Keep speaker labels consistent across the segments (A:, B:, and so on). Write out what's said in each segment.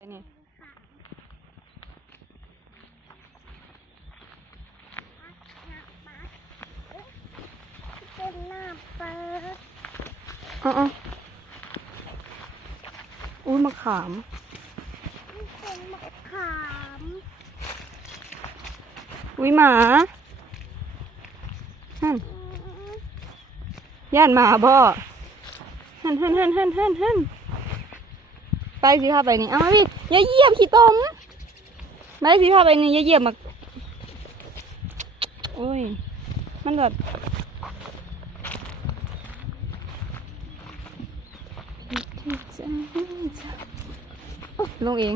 A: นี่
B: เป็นหน้าเปิด
A: อ๋อาอุ้ยมะขาม
B: เป็นมะขาม
A: อุ้ยหมาฮั่นย่านหมาบ่ฮั่นฮั่นฮั่นฮั่นฮั่นฮั่น ไปสิพาไปนี่เอามาพี่อย่าเยี่ยบขี้ต้มไปสิพาไปนี่อย่าเยี่ยบมาโอ้ย มันแบบลงเอง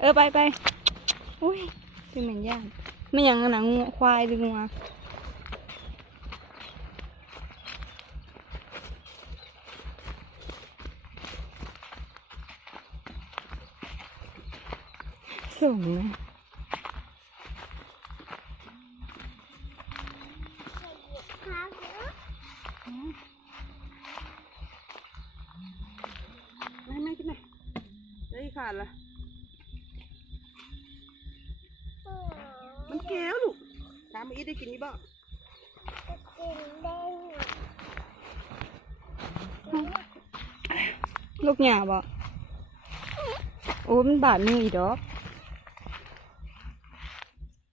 A: เออไปไปอุ้ยเป็นเหมือนยางไม่อย่างนั้นนะงูควายหรืองูอะ ส่งนะ
B: ครับ
A: ไม่ไม่กินไหมได้ขาดละมันแก้วลูกถามมาอีได้กินนี่บ่
B: กินได้
A: ลูกหยาบ่โอ้มันบาดมืออีดอก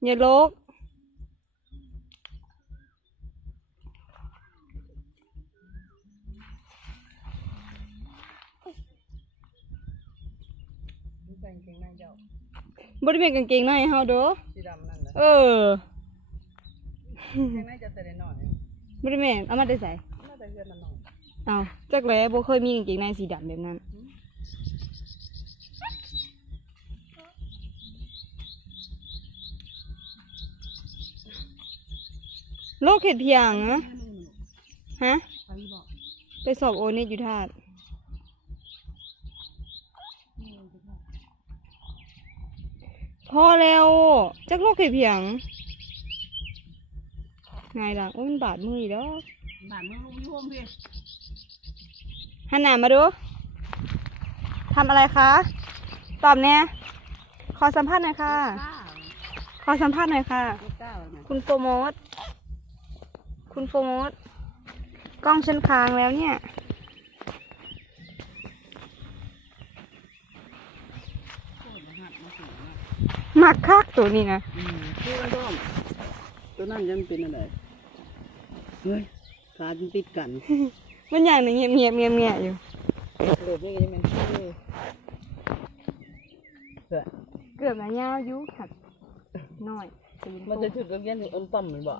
A: อย่าโลก
C: ใส่กางเกงในเจ้า
A: บริเวณกางเกงในเฮาเด้อ
C: สีดำนั่นแหละ
A: เออ
C: กางเกงในจะแต่ได้น้อย
A: บริเวณเอามาได้ใส่
C: น่าจะเกินมันน้อย
A: เอาจักแล้บ่เคยมีกางเกงในสีดำแบบนั้น โลกเห็ดเพียงอะฮะ
C: ใครบอก
A: ไปสอบโอเน็ตอยู่ธาตุพอแล้วจักโลกเห็ดเพียงไงล่ะโอ้ยมันบาดมืออีกแล้ว
C: บ้านเมืองลุงยุ่มพี่
A: หันหน้ามาดูทำอะไรคะ ตอบแน่ขอสัมภาษณ์หน่อยค่ะ
C: ก้า
A: ขอสัมภาษณ์หน่อยค่ะ
C: ลูกก้าเนี่ย
A: คุณโฟร์โมด คุณโฟร์โมดกล้องฉันค้างแล้วเนี่ย
C: โคตรหัดมาสูงนะ
A: หมักคักตัวนี้นะ
C: อืมชื่อมันต้อมตัวนั้นยังเป็นอะไร เฮ้ยขาดติดกัน
A: มันอย่างหนึงเงียบเงียบเงียบเงียบอยู่
C: โหลดนี่ก็จะเป็นชื่อเสือ
A: เกือบนะยาวอยุหักน้อย
C: มันจะถึงกับยันถึงอมปั๊มมันบ่